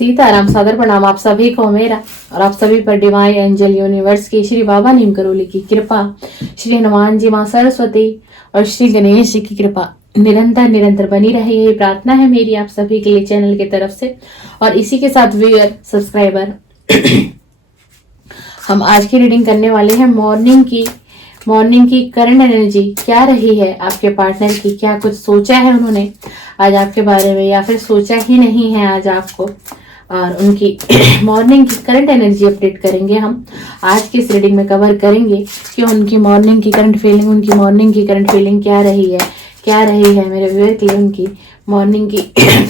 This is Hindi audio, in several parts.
सीताराम सादर प्रणाम आप सभी को मेरा और आप सभी पर डिवाइन एंजल यूनिवर्स की श्री बाबा नीम करोली की कृपा, श्री हनुमान जी माँ सरस्वती और श्री गणेश जी की कृपा निरंतर निरंतर बनी रहे, यही प्रार्थना है मेरी आप सभी के लिए चैनल की तरफ से। और इसी के साथ व्यूअर सब्सक्राइबर हम आज की रीडिंग करने वाले हैं मॉर्निंग की करंट एनर्जी क्या रही है आपके पार्टनर की, क्या कुछ सोचा है उन्होंने आज आपके बारे में या फिर सोचा ही नहीं है आज आपको, और उनकी मॉर्निंग की करंट एनर्जी अपडेट करेंगे हम आज की इस रीडिंग में। कवर करेंगे कि उनकी मॉर्निंग की करंट फीलिंग क्या रही है मेरे व्यूअर के लिए, उनकी मॉर्निंग की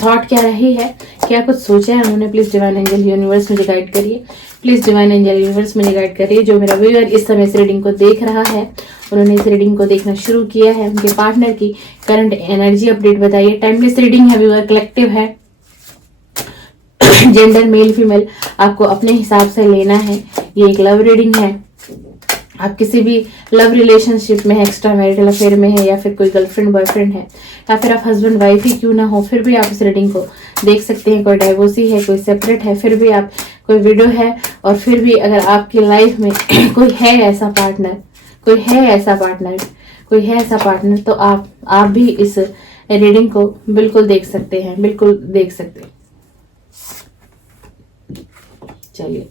थॉट क्या रही है, क्या कुछ सोचा है उन्होंने। प्लीज डिवाइन एंजल यूनिवर्स मुझे गाइड करिए, प्लीज डिवाइन एंजल यूनिवर्स मुझे गाइड करिए। जो मेरा व्यूअर इस समय इस रीडिंग को देख रहा है, उन्होंने इस रीडिंग को देखना शुरू किया है, उनके पार्टनर की करंट एनर्जी अपडेट बताइए। टाइमलेस रीडिंग है व्यूअर, कलेक्टिव है, जेंडर मेल फीमेल आपको अपने हिसाब से लेना है। ये एक लव रीडिंग है, आप किसी भी लव रिलेशनशिप में है, एक्स्ट्रा मैरिटल अफेयर में है, या फिर कोई गर्लफ्रेंड बॉयफ्रेंड है, या फिर आप हस्बैंड वाइफ ही क्यों ना हो, फिर भी आप इस रीडिंग को देख सकते हैं। कोई डाइवोर्सी है, कोई सेपरेट है, फिर भी आप, कोई विडो है, और फिर भी अगर आपकी लाइफ में कोई है ऐसा पार्टनर तो आप भी इस रीडिंग को बिल्कुल देख सकते हैं, बिल्कुल देख सकते हैं। चलिए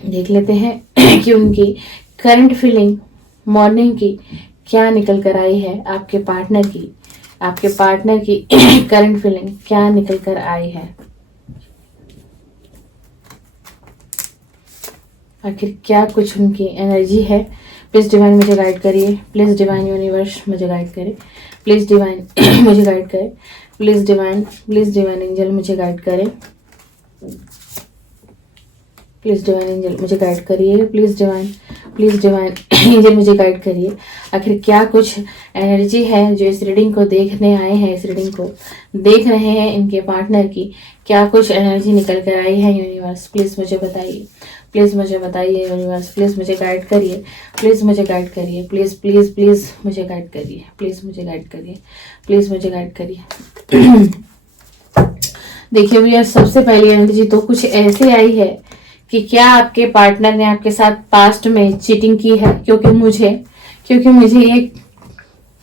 देख लेते हैं कि उनकी करंट फीलिंग मॉर्निंग की क्या निकल कर आई है आपके पार्टनर की करंट फीलिंग क्या निकल कर आई है, आखिर क्या कुछ उनकी एनर्जी है। प्लीज डिवाइन मुझे गाइड करिए, प्लीज डिवाइन यूनिवर्स मुझे गाइड करे, प्लीज डिवाइन मुझे गाइड करे, प्लीज डिवाइन एंजल मुझे गाइड करे, प्लीज डिवाइन एंजल मुझे गाइड करिए, प्लीज डिवाइन एंजल मुझे गाइड करिए। आखिर क्या कुछ एनर्जी है जो इस रीडिंग को देखने आए हैं, इस रीडिंग को देख रहे हैं, इनके पार्टनर की क्या कुछ एनर्जी निकल कर आई है। यूनिवर्स प्लीज मुझे बताइए, यूनिवर्स प्लीज मुझे गाइड करिए, प्लीज मुझे गाइड करिए, प्लीज मुझे गाइड करिए, प्लीज मुझे गाइड करिए। देखिए भैया, सबसे पहली एनर्जी तो कुछ ऐसे आई है कि क्या आपके पार्टनर ने आपके साथ पास्ट में चीटिंग की है, क्योंकि मुझे ये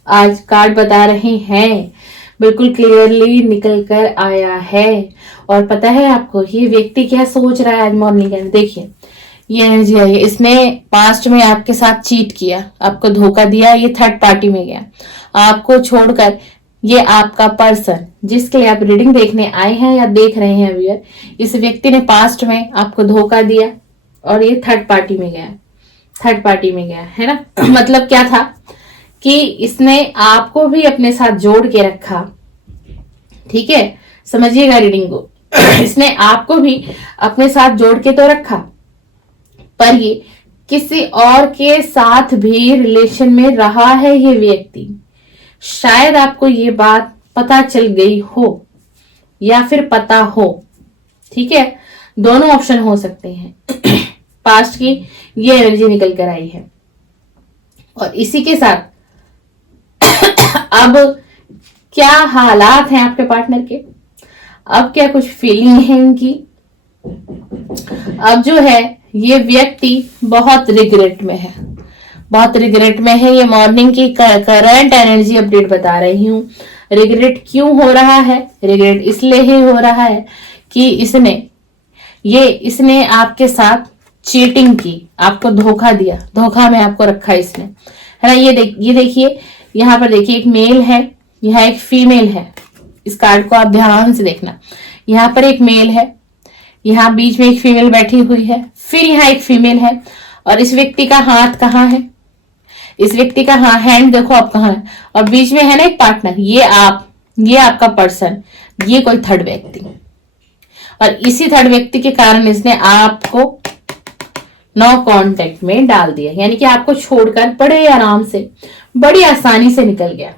आज कार्ड बता रहे हैं, बिल्कुल क्लियरली निकल कर आया है। और पता है आपको ये व्यक्ति क्या सोच रहा है आज मॉर्निंग में। देखिए ये एनर्जी आई है, इसने पास्ट में आपके साथ चीट किया, आपको धोखा दिया, ये थर्ड पार्टी में गया आपको छोड़कर। ये आपका पर्सन जिसके लिए आप रीडिंग देखने आए हैं या देख रहे हैं व्यूअर, इस व्यक्ति ने पास्ट में आपको धोखा दिया और ये थर्ड पार्टी में गया है ना। मतलब क्या था कि इसने आपको भी अपने साथ जोड़ के रखा, ठीक है, समझिएगा रीडिंग को। इसने आपको भी अपने साथ जोड़ के तो रखा, पर ये किसी और के साथ भी रिलेशन में रहा है ये व्यक्ति। शायद आपको ये बात पता चल गई हो या फिर पता हो, ठीक है, दोनों ऑप्शन हो सकते हैं। पास्ट की ये एनर्जी निकल कर आई है और इसी के साथ अब क्या हालात हैं आपके पार्टनर के, अब क्या कुछ फीलिंग है इनकी। अब जो है ये व्यक्ति बहुत रिग्रेट में है, ये मॉर्निंग की करंट एनर्जी अपडेट बता रही हूँ। रिग्रेट क्यों हो रहा है? रिग्रेट इसलिए ही हो रहा है कि इसने आपके साथ चीटिंग की, आपको धोखा दिया, धोखा में आपको रखा इसने, है ना। ये देखिए यहाँ पर देखिए, एक मेल है, यहाँ एक फीमेल है। इस कार्ड को आप ध्यान से देखना, यहाँ पर एक मेल है, यहाँ बीच में एक फीमेल बैठी हुई है, फिर यहाँ एक फीमेल है, और इस व्यक्ति का हाथ कहाँ है, इस व्यक्ति का हैंड देखो आप कहाँ है, और बीच में है ना एक पार्टनर, ये आपका पर्सन, ये कोई थर्ड व्यक्ति, और इसी थर्ड व्यक्ति के कारण इसने आपको नो कांटेक्ट में डाल दिया, यानी कि आपको छोड़कर बड़े आराम से, बड़ी आसानी से निकल गया,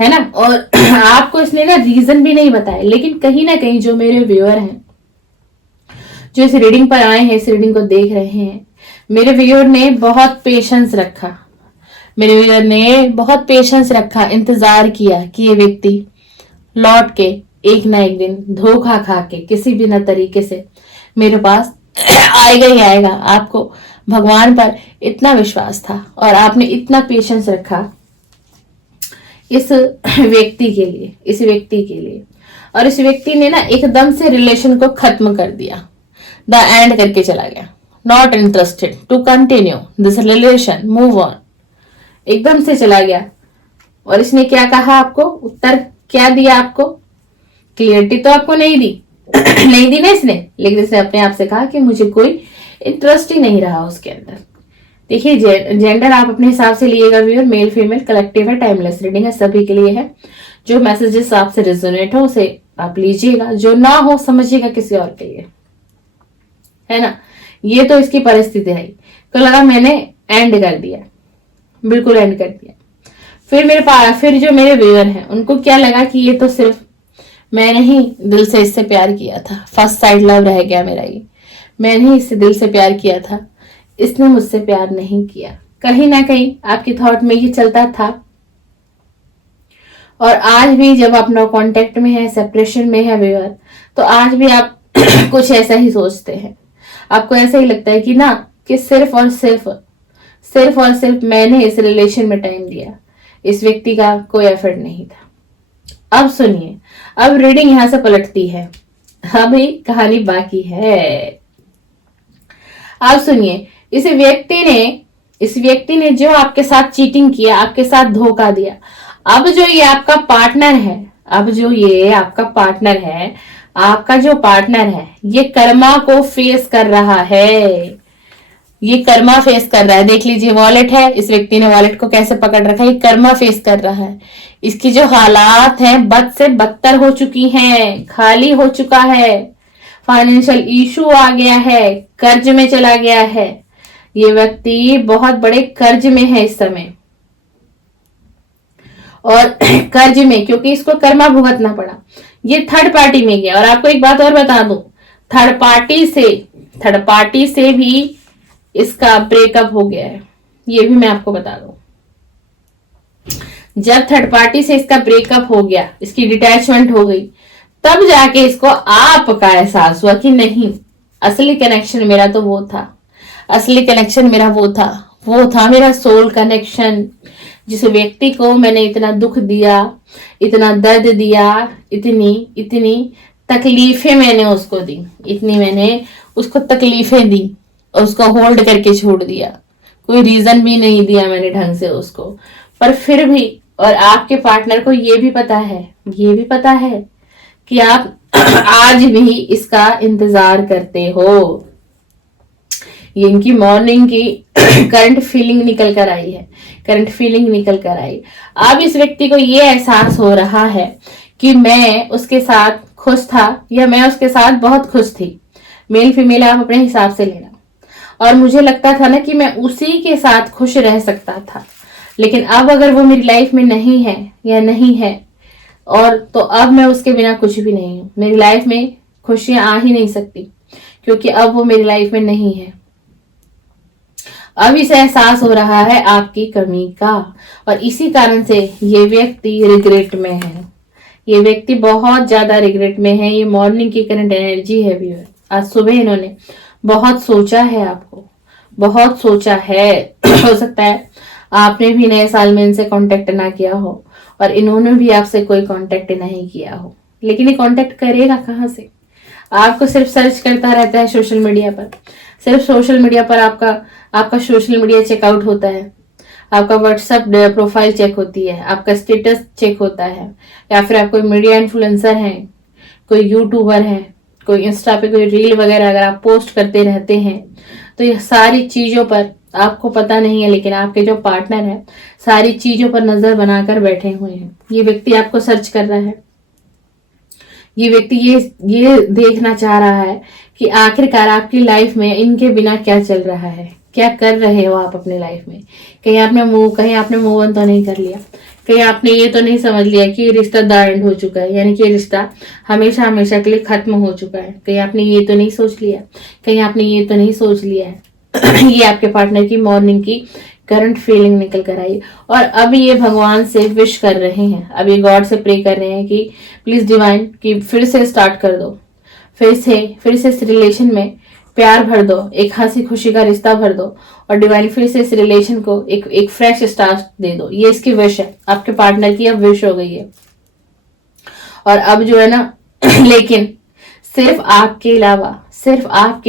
है ना। और आपको इसने ना रीजन भी नहीं बताया, लेकिन कहीं ना कहीं जो मेरे व्यूअर हैं, जो इस रीडिंग पर आए हैं, इस रीडिंग को देख रहे हैं, मेरे व्यूअर ने बहुत पेशेंस रखा, इंतजार किया कि ये व्यक्ति लौट के एक ना एक दिन धोखा खा के किसी भी ना तरीके से मेरे पास आएगा ही आएगा। आपको भगवान पर इतना विश्वास था और आपने इतना पेशेंस रखा इस व्यक्ति के लिए, इस व्यक्ति के लिए, और इस व्यक्ति ने ना एकदम से रिलेशन को खत्म कर दिया, द एंड करके चला गया। Not interested to continue this relation, move on, एकदम से चला गया। और इसने क्या कहा आपको, उत्तर क्या दिया आपको, क्लियरिटी तो आपको नहीं दी नहीं दी ना इसने, लेकिन इसने अपने आप से कहा कि मुझे कोई इंटरेस्ट ही नहीं रहा उसके अंदर। देखिए जेंडर आप अपने हिसाब से लिएगा व्यूअर, मेल फीमेल कलेक्टिव है, टाइमलेस रीडिंग है, सभी के लिए है। जो मैसेजेस आपसे रेजोनेट हो उसे आप लीजिएगा, जो ना हो समझिएगा किसी और के लिए, है ना। ये तो इसकी परिस्थिति है। तो लगा मैंने एंड कर दिया, बिल्कुल एंड कर दिया। फिर जो मेरे व्यूअर हैं उनको क्या लगा कि ये तो सिर्फ मैंने ही दिल से इससे प्यार किया था, फर्स्ट साइड लव रह गया मेरा, ये मैंने ही इससे दिल से प्यार किया था, इसने मुझसे प्यार नहीं किया। कहीं ना कहीं आपके थॉट में ये चलता था। और आज भी जब आप नो कांटेक्ट में है, सेपरेशन में है व्यूअर, तो आज भी आप कुछ ऐसा ही सोचते हैं। आपको ऐसा ही लगता है कि ना कि सिर्फ और सिर्फ मैंने इस रिलेशन में टाइम दिया, इस व्यक्ति का कोई एफर्ट नहीं था। अब सुनिए, अब रीडिंग यहां से पलटती है, अभी कहानी बाकी है। अब सुनिए, इस व्यक्ति ने जो आपके साथ चीटिंग किया, आपके साथ धोखा दिया, अब जो ये आपका पार्टनर है, आपका जो पार्टनर है, ये कर्मा को फेस कर रहा है, ये कर्मा फेस कर रहा है। देख लीजिए वॉलेट है, इस व्यक्ति ने वॉलेट को कैसे पकड़ रखा है, ये कर्मा फेस कर रहा है। इसकी जो हालात हैं बद से बदतर हो चुकी हैं, खाली हो चुका है, फाइनेंशियल इशू आ गया है, कर्ज में चला गया है। ये व्यक्ति बहुत बड़े कर्ज में है इस समय, और कर्ज में क्योंकि इसको कर्मा भुगतना पड़ा, ये थर्ड पार्टी में गया। और आपको एक बात और बता दूं, थर्ड पार्टी से भी इसका ब्रेकअप हो गया है, ये भी मैं आपको बता दूं। जब थर्ड पार्टी से इसका ब्रेकअप हो गया, इसकी डिटैचमेंट हो गई, तब जाके इसको आपका एहसास हुआ कि नहीं, असली कनेक्शन मेरा तो वो था, असली कनेक्शन मेरा वो था मेरा सोल कनेक्शन। जिस व्यक्ति को मैंने इतना दुख दिया, इतना दर्द दिया, इतनी तकलीफें मैंने उसको दी, इतनी मैंने उसको तकलीफें दी और उसको होल्ड करके छोड़ दिया, कोई रीजन भी नहीं दिया मैंने ढंग से उसको। पर फिर भी, और आपके पार्टनर को ये भी पता है कि आप आज भी इसका इंतजार करते हो। ये इनकी मॉर्निंग की करंट फीलिंग निकल कर आई। अब इस व्यक्ति को ये एहसास हो रहा है कि मैं उसके साथ खुश था या मैं उसके साथ बहुत खुश थी। मेल फीमेल आप अपने हिसाब से लेना। और मुझे लगता था ना कि मैं उसी के साथ खुश रह सकता था, लेकिन अब अगर वो मेरी लाइफ में नहीं है और तो अब मैं उसके बिना कुछ भी नहीं हूं। मेरी लाइफ में खुशियां आ ही नहीं सकती क्योंकि अब वो मेरी लाइफ में नहीं है। अब इसे एहसास हो रहा है आपकी कमी का, और इसी कारण से ये व्यक्ति रिग्रेट में है। ये व्यक्ति बहुत ज्यादा रिग्रेट में है। ये मॉर्निंग की करंट एनर्जी है व्यूअर। आज सुबह इन्होंने बहुत सोचा है, आपको बहुत सोचा है। हो सकता है आपने भी नए साल में इनसे कांटेक्ट ना किया हो और इन्होंने भी आपसे कोई कांटेक्ट नहीं किया हो, लेकिन ये कांटेक्ट करेगा कहाँ से? आपको सिर्फ सर्च करता रहता है सोशल मीडिया पर, सिर्फ सोशल मीडिया पर आपका सोशल मीडिया चेकआउट होता है, आपका व्हाट्सएप प्रोफाइल चेक होती है, आपका स्टेटस चेक होता है, या फिर आप कोई मीडिया इन्फ्लुएंसर हैं, कोई यूट्यूबर है, कोई इंस्टा पे कोई रील वगैरह अगर आप पोस्ट करते रहते हैं, तो ये सारी चीजों पर आपको पता नहीं है, लेकिन आपके जो पार्टनर है सारी चीजों पर नजर बनाकर बैठे हुए हैं। ये व्यक्ति आपको सर्च कर रहा है। ये व्यक्ति ये देखना चाह रहा है कि आखिरकार आपकी लाइफ में इनके बिना क्या चल रहा है, क्या कर रहे हो आप अपने लाइफ में। कहीं आपने मूव ऑन तो नहीं कर लिया, कहीं आपने ये तो नहीं समझ लिया कि रिश्ता द एंड हो चुका है, यानी कि रिश्ता हमेशा हमेशा के लिए खत्म हो चुका है। कहीं आपने ये तो नहीं सोच लिया है ये आपके पार्टनर की मॉर्निंग की करंट फीलिंग निकल कर आई। और अब ये भगवान से विश कर रहे हैं, अब ये गॉड से प्रे कर रहे हैं कि प्लीज डिवाइन कि फिर से स्टार्ट कर दो, फिर से इस रिलेशन में प्यार भर दो, एक हंसी खुशी का रिश्ता भर दो, और डिवाइन फिर से इस रिलेशन को एक फ्रेश स्टार्ट दे दो। ये इसकी विश है, आपके पार्टनर की अब विश हो गई है। और अब जो है ना लेकिन सिर्फ आपके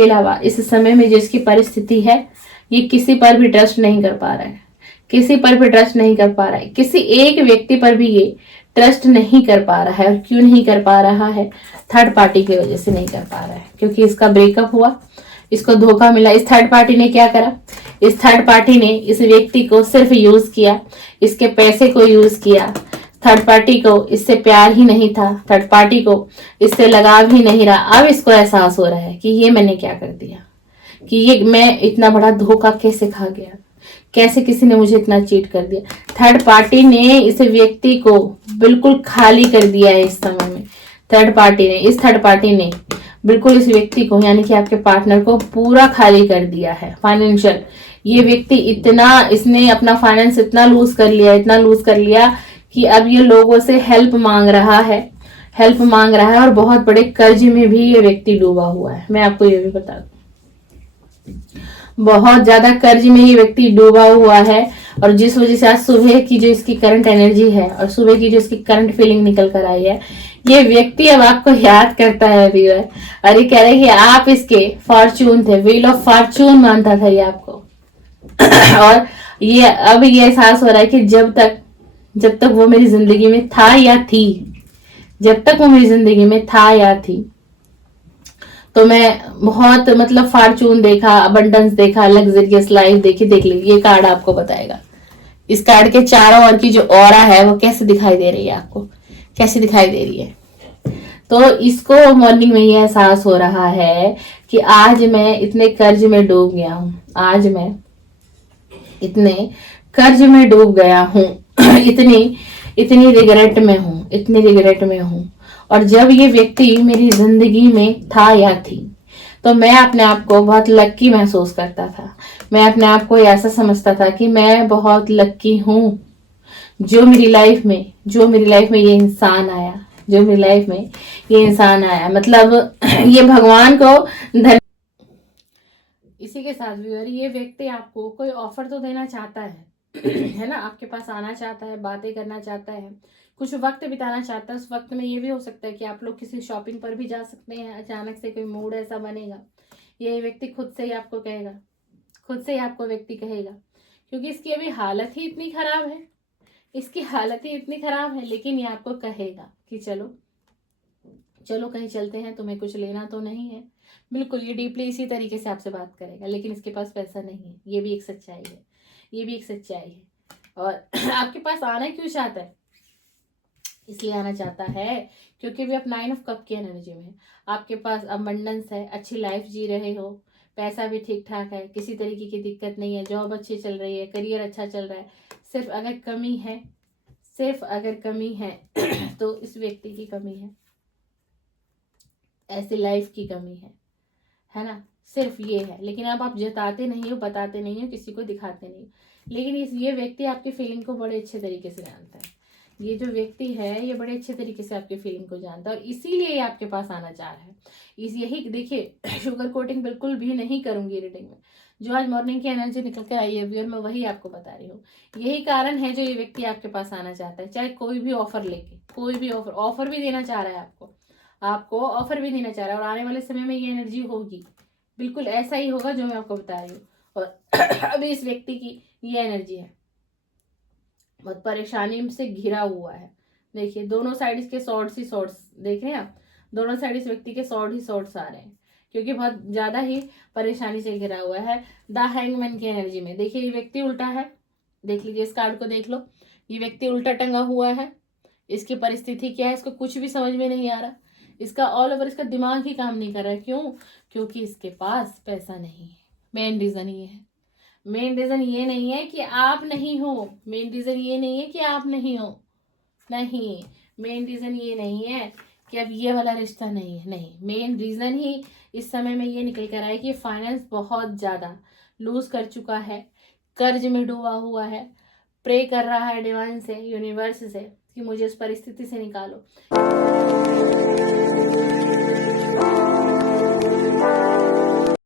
अलावा इस समय में जिसकी परिस्थिति है, ये किसी पर भी ट्रस्ट नहीं कर पा रहा है, किसी पर भी ट्रस्ट नहीं कर पा रहा है, किसी एक व्यक्ति पर भी ये ट्रस्ट नहीं कर पा रहा है। और क्यों नहीं कर पा रहा है? थर्ड पार्टी की वजह से नहीं कर पा रहा है, क्योंकि इसका ब्रेकअप हुआ, इसको धोखा मिला। इस थर्ड पार्टी ने क्या करा? इस थर्ड पार्टी ने इस व्यक्ति को सिर्फ यूज किया, इसके पैसे को यूज किया। थर्ड पार्टी को इससे प्यार ही नहीं था, थर्ड पार्टी को इससे लगाव ही नहीं रहा। अब इसको एहसास हो रहा है कि ये मैंने क्या कर दिया, कि ये मैं इतना बड़ा धोखा कैसे खा गया, कैसे किसी ने मुझे इतना चीट कर दिया। थर्ड पार्टी ने इस व्यक्ति को बिल्कुल खाली कर दिया है इस समय में। इस थर्ड पार्टी ने बिल्कुल इस व्यक्ति को, यानी कि आपके पार्टनर को पूरा खाली कर दिया है फाइनेंशियल। ये व्यक्ति इसने अपना फाइनेंस इतना लूज कर लिया कि अब ये लोगों से हेल्प मांग रहा है और बहुत बड़े कर्ज में भी ये व्यक्ति डूबा हुआ है। मैं आपको ये भी बता दूं, बहुत ज्यादा कर्ज में ये व्यक्ति डूबा हुआ है। और जिस वजह से आज सुबह की जो इसकी करंट एनर्जी है और सुबह की जो इसकी करंट फीलिंग निकल कर आई है, ये व्यक्ति अब आपको याद करता है व्यूअर, और ये कह रहे हैं कि आप इसके फॉर्चून थे, व्हील ऑफ फॉर्चून मानता था ये आपको। और ये अब ये एहसास हो रहा है कि जब तक वो मेरी जिंदगी में था या थी, तो मैं बहुत मतलब फॉर्चून देखा, अबंडेंस देखा, लग्जरियस लाइफ देखी। देख लीजिए, ये कार्ड आपको बताएगा इस कार्ड के चारों ओर की जो ऑरा है वो कैसे दिखाई दे रही है आपको, कैसे दिखाई दे रही है। तो इसको मॉर्निंग में ये एहसास हो रहा है कि आज मैं इतने कर्ज में डूब गया हूं, आज मैं इतने कर्ज में डूब गया हूं, इतनी रिग्रेट में हूं। और जब ये व्यक्ति मेरी जिंदगी में था या थी, तो मैं अपने आप को बहुत लक्की महसूस करता था। मैं अपने आप को ऐसा समझता था कि मैं बहुत लक्की हूं जो मेरी लाइफ में ये इंसान आया, मतलब ये भगवान को धन्यवाद। इसी के साथ व्यूअर, ये व्यक्ति आपको कोई ऑफर तो देना चाहता है है ना, आपके पास आना चाहता है, बातें करना चाहता है, कुछ वक्त बिताना चाहता है। उस वक्त में ये भी हो सकता है कि आप लोग किसी शॉपिंग पर भी जा सकते हैं। अचानक से कोई मूड ऐसा बनेगा, ये व्यक्ति खुद से ही आपको व्यक्ति कहेगा, क्योंकि इसकी अभी हालत ही इतनी खराब है, लेकिन ये आपको कहेगा कि चलो कहीं चलते हैं, तुम्हें कुछ लेना तो नहीं है। बिल्कुल, ये डीपली इसी तरीके से आपसे बात करेगा, लेकिन इसके पास पैसा नहीं है। ये भी एक सच्चाई है। और आपके पास आना क्यों चाहता है? इसलिए आना चाहता है क्योंकि भी आप 9 ऑफ कप की एनर्जी में, आपके पास अबंडेंस है, अच्छी लाइफ जी रहे हो, पैसा भी ठीक ठाक है, किसी तरीके की दिक्कत नहीं है, जॉब अच्छी चल रही है, करियर अच्छा चल रहा है। सिर्फ अगर कमी है तो इस व्यक्ति की कमी है, ऐसी लाइफ की कमी है ना, सिर्फ ये है। लेकिन अब आप जताते नहीं हो, बताते नहीं हो, किसी को दिखाते नहीं, लेकिन ये व्यक्ति आपकी फीलिंग को बड़े अच्छे तरीके से जानता है। ये जो व्यक्ति है ये बड़े अच्छे तरीके से आपकी फीलिंग को जानता है, और इसीलिए ये आपके पास आना चाह रहा है। यही देखिए, शुगर कोटिंग बिल्कुल भी नहीं करूंगी रीडिंग में। जो आज मॉर्निंग की एनर्जी निकल कर आई है व्यूअर, मैं वही आपको बता रही हूँ। यही कारण है जो ये व्यक्ति आपके पास आना चाहता है, चाहे कोई भी ऑफर लेके, कोई भी ऑफर भी देना चाह रहा है आपको ऑफर भी देना चाह रहा है। और आने वाले समय में ये एनर्जी होगी, बिल्कुल ऐसा ही होगा जो मैं आपको बता रही हूँ। और अभी इस व्यक्ति की ये एनर्जी है, बहुत परेशानी से घिरा हुआ है। देखिए, दोनों साइड इसके शॉर्ट्स देख रहे हैं आप, दोनों साइड इस व्यक्ति के शॉर्ट्स आ रहे हैं, क्योंकि बहुत ज्यादा ही परेशानी से घिरा हुआ है। द हैंगमैन की एनर्जी में देखिए, ये व्यक्ति उल्टा है, देख लीजिए इस कार्ड को देख लो, ये व्यक्ति उल्टा टंगा हुआ है। इसकी परिस्थिति क्या है, इसको कुछ भी समझ में नहीं आ रहा, इसका ऑल ओवर इसका दिमाग ही काम नहीं कर रहा है। क्यों? क्योंकि इसके पास पैसा नहीं है। मेन रीजन ये है, मेन रीजन ये नहीं है कि आप नहीं हो, मेन रीजन ये नहीं है कि आप नहीं हो, नहीं, मेन रीजन ये नहीं है कि अब ये वाला रिश्ता नहीं है, नहीं, मेन रीजन ही इस समय में ये निकल कर आया कि फाइनेंस बहुत ज्यादा लूज कर चुका है, कर्ज में डूबा हुआ है, प्रे कर रहा है डिवाइन से, यूनिवर्स से कि मुझे इस परिस्थिति से निकालो।